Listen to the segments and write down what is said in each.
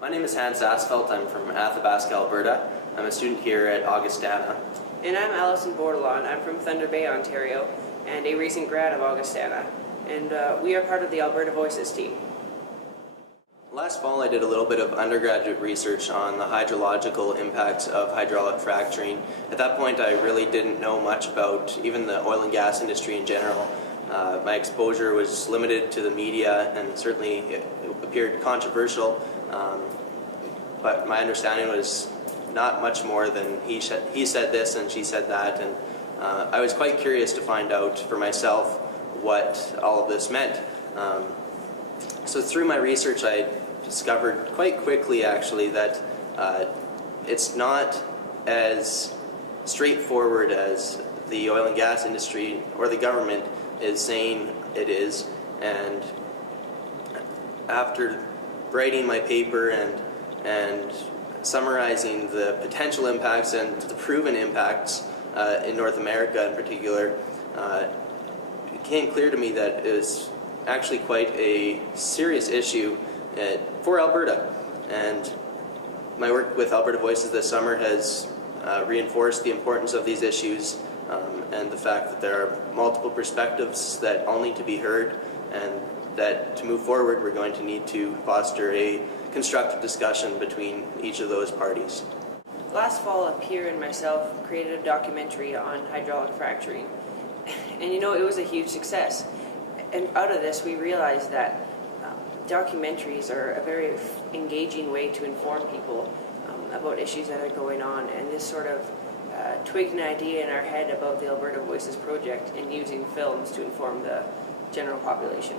My name is Asfeldt. I'm from Athabasca, Alberta. I'm a student here at Augustana. And I'm Alison Bortolon. I'm from Thunder Bay, Ontario, and a recent grad of Augustana. And we are part of the AlbertaVoices team. Last fall I did a little bit of undergraduate research on the hydrological impacts of hydraulic fracturing. At that point I really didn't know much about even the oil and gas industry in general. My exposure was limited to the media, and certainly it appeared controversial, but my understanding was not much more than he said this and she said that, and I was quite curious to find out for myself what all of this meant. So through my research I discovered quite quickly actually that it's not as straightforward as the oil and gas industry or the government is saying it is. And after writing my paper and summarizing the potential impacts and the proven impacts in North America in particular, it became clear to me that it was actually quite a serious issue for Alberta. And my work with AlbertaVoices this summer has reinforced the importance of these issues and the fact that there are multiple perspectives that all need to be heard, and that to move forward we're going to need to foster a constructive discussion between each of those parties. Last fall, Pierre and myself created a documentary on hydraulic fracturing. And it was a huge success. And out of this we realized that documentaries are a very engaging way to inform people about issues that are going on, and this sort of twigged an idea in our head about the AlbertaVoices Project and using films to inform the general population.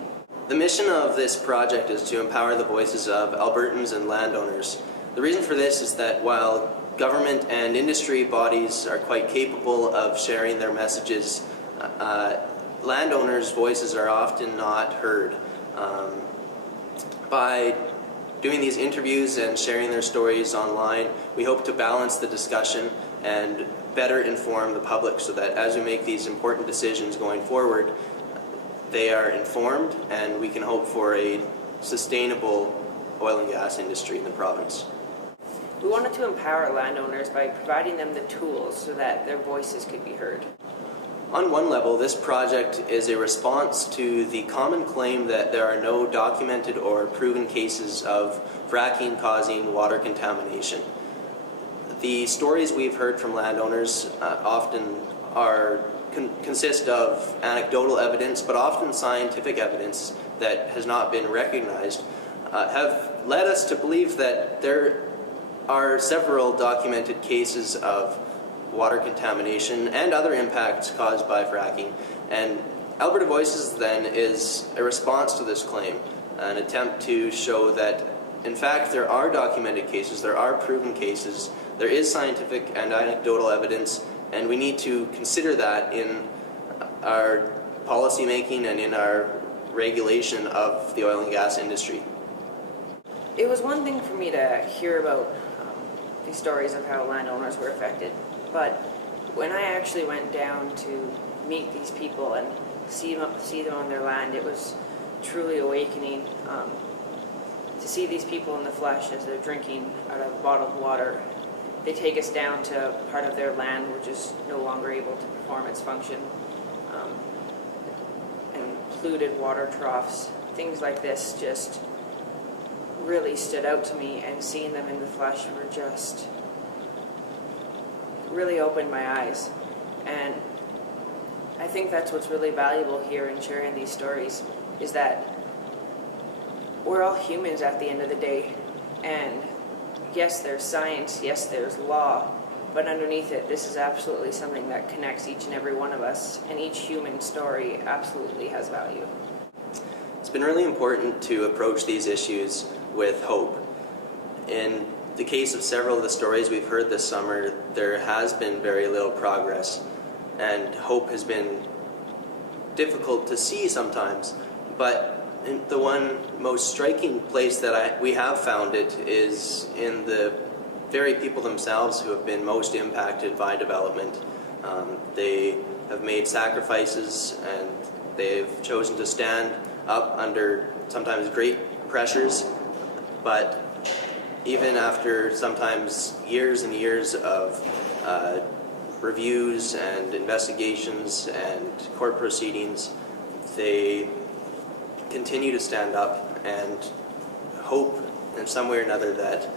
The mission of this project is to empower the voices of Albertans and landowners. The reason for this is that while government and industry bodies are quite capable of sharing their messages, landowners' voices are often not heard. By doing these interviews and sharing their stories online, we hope to balance the discussion and better inform the public so that as we make these important decisions going forward, they are informed and we can hope for a sustainable oil and gas industry in the province. We wanted to empower landowners by providing them the tools so that their voices could be heard. On one level, this project is a response to the common claim that there are no documented or proven cases of fracking causing water contamination. The stories we've heard from landowners often consist of anecdotal evidence, but often scientific evidence that has not been recognized, have led us to believe that there are several documented cases of water contamination and other impacts caused by fracking. And AlbertaVoices then is a response to this claim, an attempt to show that in fact there are documented cases, there are proven cases, there is scientific and anecdotal evidence, and we need to consider that in our policy making and in our regulation of the oil and gas industry. It was one thing for me to hear about these stories of how landowners were affected, but when I actually went down to meet these people and see them on their land, it was truly awakening to see these people in the flesh as they're drinking out of bottled water. They take us down to part of their land which is no longer able to perform its function, and polluted water troughs. Things like this just really stood out to me, and seeing them in the flesh were just really opened my eyes. And I think that's what's really valuable here in sharing these stories, is that we're all humans at the end of the day, and yes, there's science, yes, there's law, but underneath it, this is absolutely something that connects each and every one of us, and each human story absolutely has value. It's been really important to approach these issues with hope. In the case of several of the stories we've heard this summer, there has been very little progress, and hope has been difficult to see sometimes, but the one most striking place that we have found it is in the very people themselves who have been most impacted by development. They have made sacrifices, and they've chosen to stand up under sometimes great pressures, but even after sometimes years and years of reviews and investigations and court proceedings, they continue to stand up and hope in some way or another that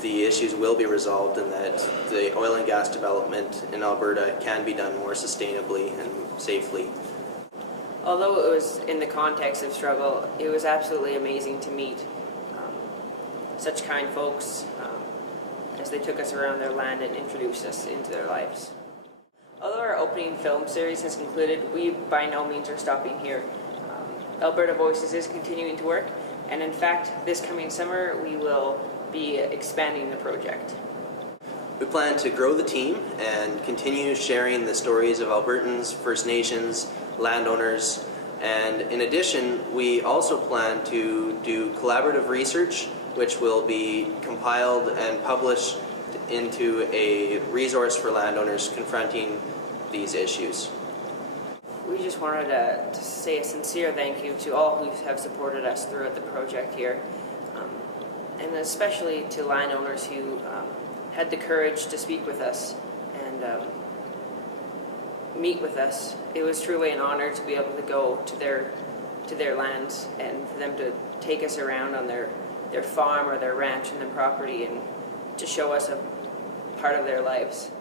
the issues will be resolved and that the oil and gas development in Alberta can be done more sustainably and safely. Although it was in the context of struggle, it was absolutely amazing to meet such kind folks as they took us around their land and introduced us into their lives. Although our opening film series has concluded, we by no means are stopping here. Alberta Voices is continuing to work, and in fact, this coming summer we will be expanding the project. We plan to grow the team and continue sharing the stories of Albertans, First Nations, landowners, and in addition, we also plan to do collaborative research, which will be compiled and published into a resource for landowners confronting these issues. We just wanted to say a sincere thank you to all who have supported us throughout the project here, and especially to landowners who had the courage to speak with us and meet with us. It was truly an honor to be able to go to their lands and for them to take us around on their farm or their ranch and their property and to show us a part of their lives.